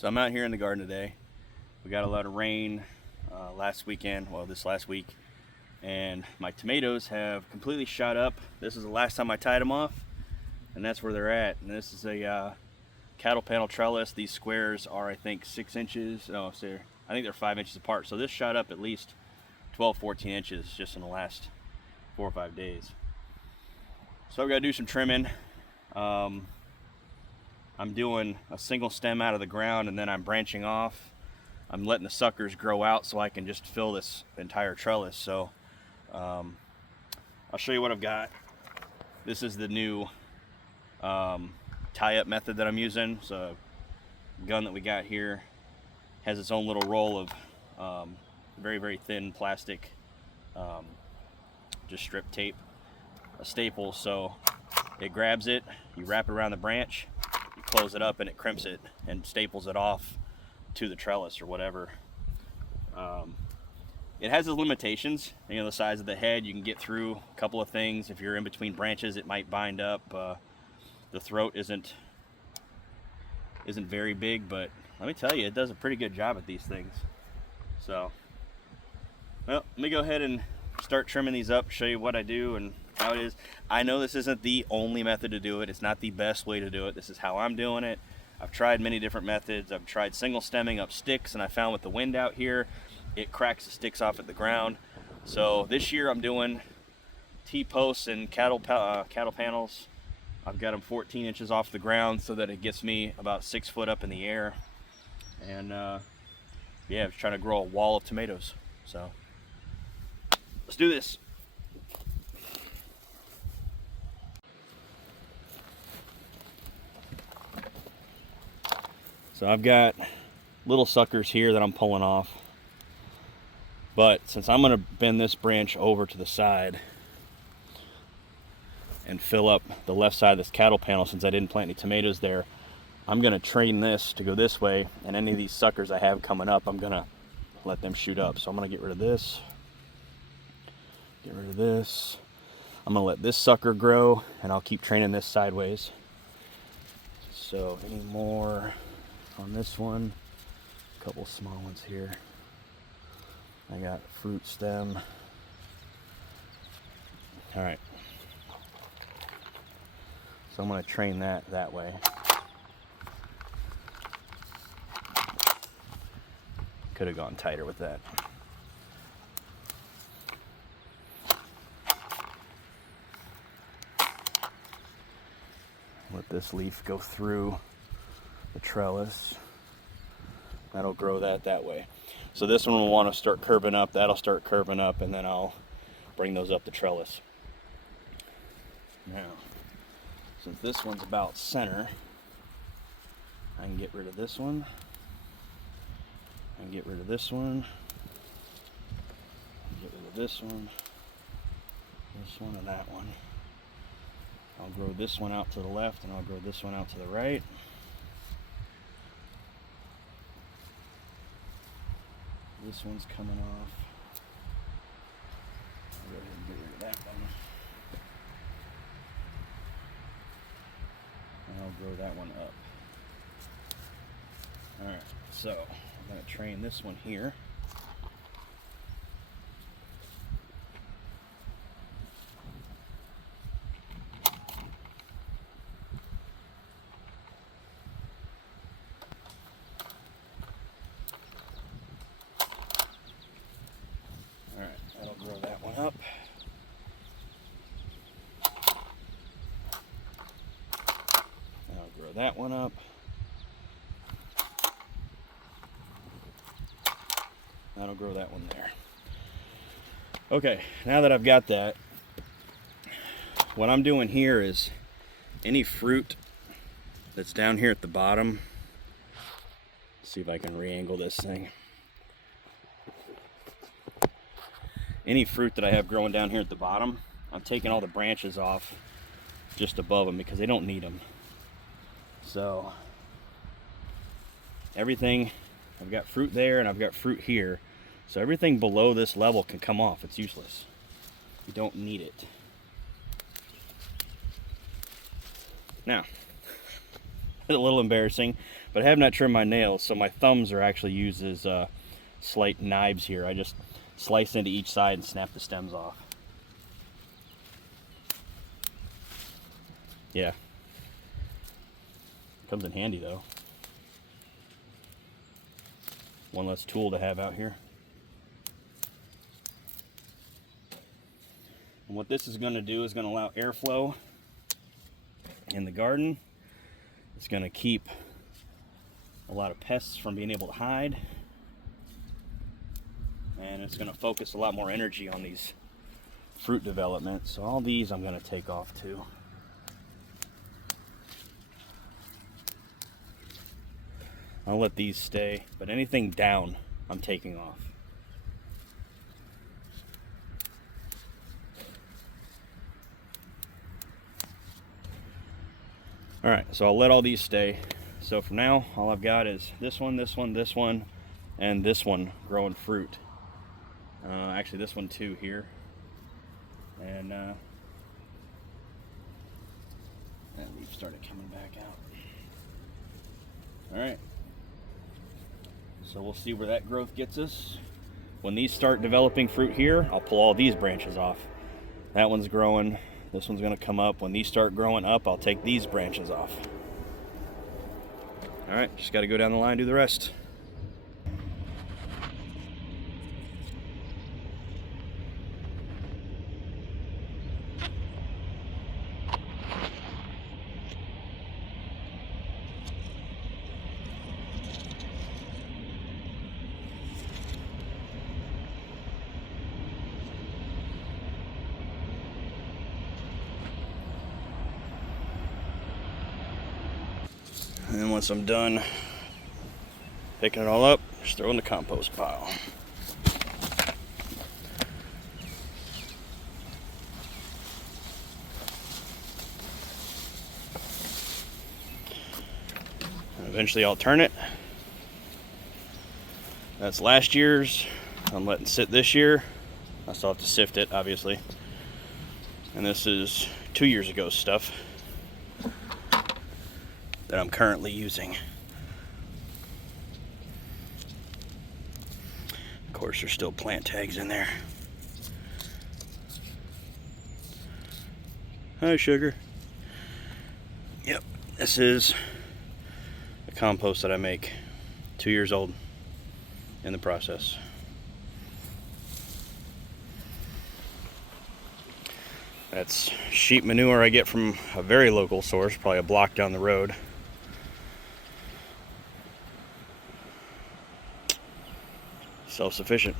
So I'm out here in the garden today. We got a lot of rain last weekend, well this last week, and my tomatoes have completely shot up. This is the last time I tied them off, and that's where they're at. And this is a cattle panel trellis. These squares are, I think, 6 inches. No, sorry, I think they're 5 inches apart. So this shot up at least 12, 14 inches just in the last 4 or 5 days. So I've got to do some trimming. I'm doing a single stem out of the ground, and then I'm branching off. I'm letting the suckers grow out so I can just fill this entire trellis. So I'll show you what I've got. This is the new tie-up method that I'm using. So gun that we got here has its own little roll of very, very thin plastic, just strip tape, a staple. So it grabs it, you wrap it around the branch, you close it up, and it crimps it and staples it off to the trellis or whatever. It has its limitations. You know, the size of the head, you can get through a couple of things. If you're in between branches, it might bind up. The throat isn't very big, but let me tell you, it does a pretty good job at these things. So, well, let me go ahead and start trimming these up, show you what I do and how it is. I know this isn't the only method to do it. It's not the best way to do it. This is how I'm doing it. I've tried many different methods. I've tried single stemming up sticks, and I found with the wind out here, it cracks the sticks off at the ground. So this year I'm doing T-posts and cattle panels. I've got them 14 inches off the ground so that it gets me about 6 foot up in the air. And yeah, I'm trying to grow a wall of tomatoes. So let's do this. So I've got little suckers here that I'm pulling off. But since I'm going to bend this branch over to the side and fill up the left side of this cattle panel, since I didn't plant any tomatoes there, I'm going to train this to go this way, and any of these suckers I have coming up, I'm going to let them shoot up. So I'm going to get rid of this, get rid of this. I'm going to let this sucker grow, and I'll keep training this sideways. So any more on this one? A couple small ones here. I got fruit stem. All right. So I'm going to train that way. Could have gone tighter with that. Let this leaf go through the trellis. That'll grow that way. So this one will want to start curving up. That'll start curving up, and then I'll bring those up the trellis. Now, since this one's about center, I can get rid of this one. I can get rid of this one. Get rid of this one, and that one. I'll grow this one out to the left, and I'll grow this one out to the right. This one's coming off. I'll go ahead and get rid of that one. And I'll grow that one up. Alright, so I'm going to train this one here. Up. I'll grow that one up. That'll grow that one there. Okay, now that I've got that, what I'm doing here is any fruit that's down here at the bottom, let's see if I can re-angle this thing. Any fruit that I have growing down here at the bottom, I'm taking all the branches off just above them because they don't need them. So everything, I've got fruit there and I've got fruit here. So everything below this level can come off. It's useless. You don't need it. Now, a little embarrassing, but I have not trimmed my nails, so my thumbs are actually used as slight knives here. I just slice into each side and snap the stems off. Yeah. Comes in handy though. One less tool to have out here. And what this is going to do is going to allow airflow in the garden. It's going to keep a lot of pests from being able to hide. And it's going to focus a lot more energy on these fruit development. So all these I'm going to take off too. I'll let these stay, but anything down I'm taking off. All right, so I'll let all these stay. So for now, all I've got is this one, this one, this one, and this one growing fruit. Actually, this one too here. And that leaf started coming back out. All right. So we'll see where that growth gets us. When these start developing fruit here, I'll pull all these branches off. That one's growing. This one's going to come up. When these start growing up, I'll take these branches off. All right, just got to go down the line and do the rest. And then once I'm done picking it all up, just throw it in the compost pile. And eventually I'll turn it. That's last year's. I'm letting sit this year. I still have to sift it, obviously. And this is 2 years ago stuff that I'm currently using. Of course, there's still plant tags in there. Hi, sugar. Yep, this is a compost that I make. 2 years old in the process. That's sheep manure I get from a very local source, probably a block down the road. Self-sufficient.